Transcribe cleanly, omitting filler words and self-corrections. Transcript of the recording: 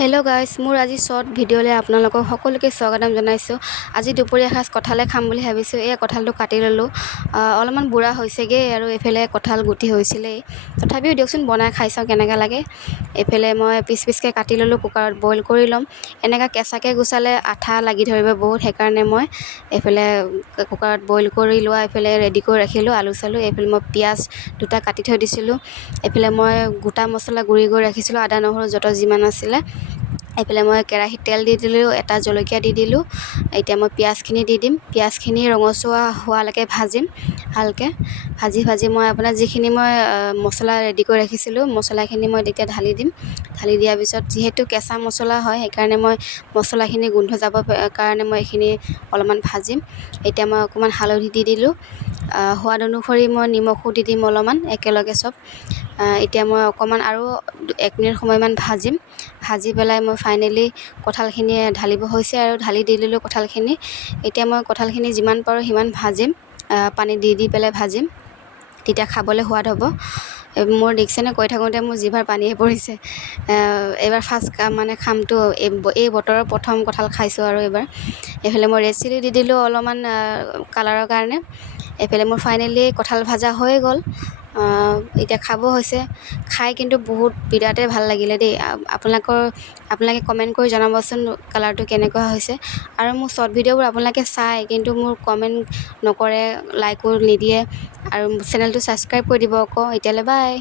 Hello' guys, মোৰ আজি short ভিডিঅ'লৈ আপোনালোকক সকলোকে স্বাগতম জনাইছোঁ। আজি দুপৰীয়া সাঁজ কঁঠালে খাম বুলি ভাবিছোঁ। এই কঁঠালটো কাটি ল'লোঁ, অলপমান বুঢ়া হৈছেগৈ আৰু এইফালে কঁঠাল গুটি হৈছিলেই। তথাপিও দিয়কচোন, বনাই খাই চাওঁ কেনেকৈ লাগে। এইফালে মই পিচ পিচকৈ কাটি ল'লোঁ, কুকাৰত বইল কৰি ল'ম। এনেকৈ কেঁচাকৈ গুচালে আঠা লাগি ধৰিব বহুত, সেইকাৰণে মই এইফালে কুকাৰত বইল কৰি লোৱা এইফালে ৰেডি কৰি ৰাখিলোঁ আলু চালু। এইফালে মই পিঁয়াজ দুটা কাটি থৈ দিছিলোঁ। এইফালে মই গোটা মছলা গুড়ি কৰি ৰাখিছিলোঁ, আদা নহৰু যত যিমান আছিলে। এইফালে মই কেৰাহীত তেল দি দিলোঁ, এটা জলকীয়া দি দিলোঁ। এতিয়া মই পিঁয়াজখিনি দি দিম। পিঁয়াজখিনি ৰঙচুৱা হোৱালৈকে ভাজিম ভালকৈ। ভাজি মই আপোনাৰ যিখিনি মই মছলা ৰেডি কৰি ৰাখিছিলোঁ, মছলাখিনি মই তেতিয়া ঢালি দিম। ঢালি দিয়াৰ পিছত যিহেতু কেঁচা মছলা হয়, সেইকাৰণে মই মছলাখিনি গোন্ধ যাব কাৰণে মই এইখিনি অলপমান ভাজিম। এতিয়া মই অকণমান হালধি দি দিলোঁ, সোৱাদ অনুসৰি মই নিমখো দি দিম অলপমান, একেলগে চব। এতিয়া মই অকণমান আৰু 1 মিনিট সময়মান ভাজিম। ভাজি পেলাই মই ফাইনেলি কঁঠালখিনি ঢালিব হৈছে আৰু ঢালি দি দিলোঁ কঁঠালখিনি। এতিয়া মই কঁঠালখিনি যিমান পাৰোঁ সিমান ভাজিম, পানী দি পেলাই ভাজিম, তেতিয়া খাবলৈ সোৱাদ হ'ব। মোৰ দেখিছেনে, কৈ থাকোঁতে মোৰ জিভাৰ পানীয়ে পৰিছে। এইবাৰ ফাৰ্ষ্ট মানে খামটো, এই বতৰৰ প্ৰথম কঁঠাল খাইছোঁ আৰু এইবাৰ। এইফালে মই ৰেড চিলি দি দিলোঁ অলপমান কালাৰৰ কাৰণে। এইফালে মোৰ ফাইনেলি কঁঠাল ভাজা হৈ গ'ল। এতিয়া খাব হৈছে। খাই কিন্তু বহুত বিৰাটেই ভাল লাগিলে দেই। আপোনালোকে কমেণ্ট কৰি জনাবচোন কালাৰটো কেনেকুৱা হৈছে। আৰু মোৰ শ্বৰ্ট ভিডিঅ'বোৰ আপোনালোকে চায়, কিন্তু মোৰ কমেণ্ট নকৰে, লাইকো নিদিয়ে। আৰু চেনেলটো ছাবস্ক্ৰাইব কৰি দিব আকৌ। এতিয়ালৈ বাই।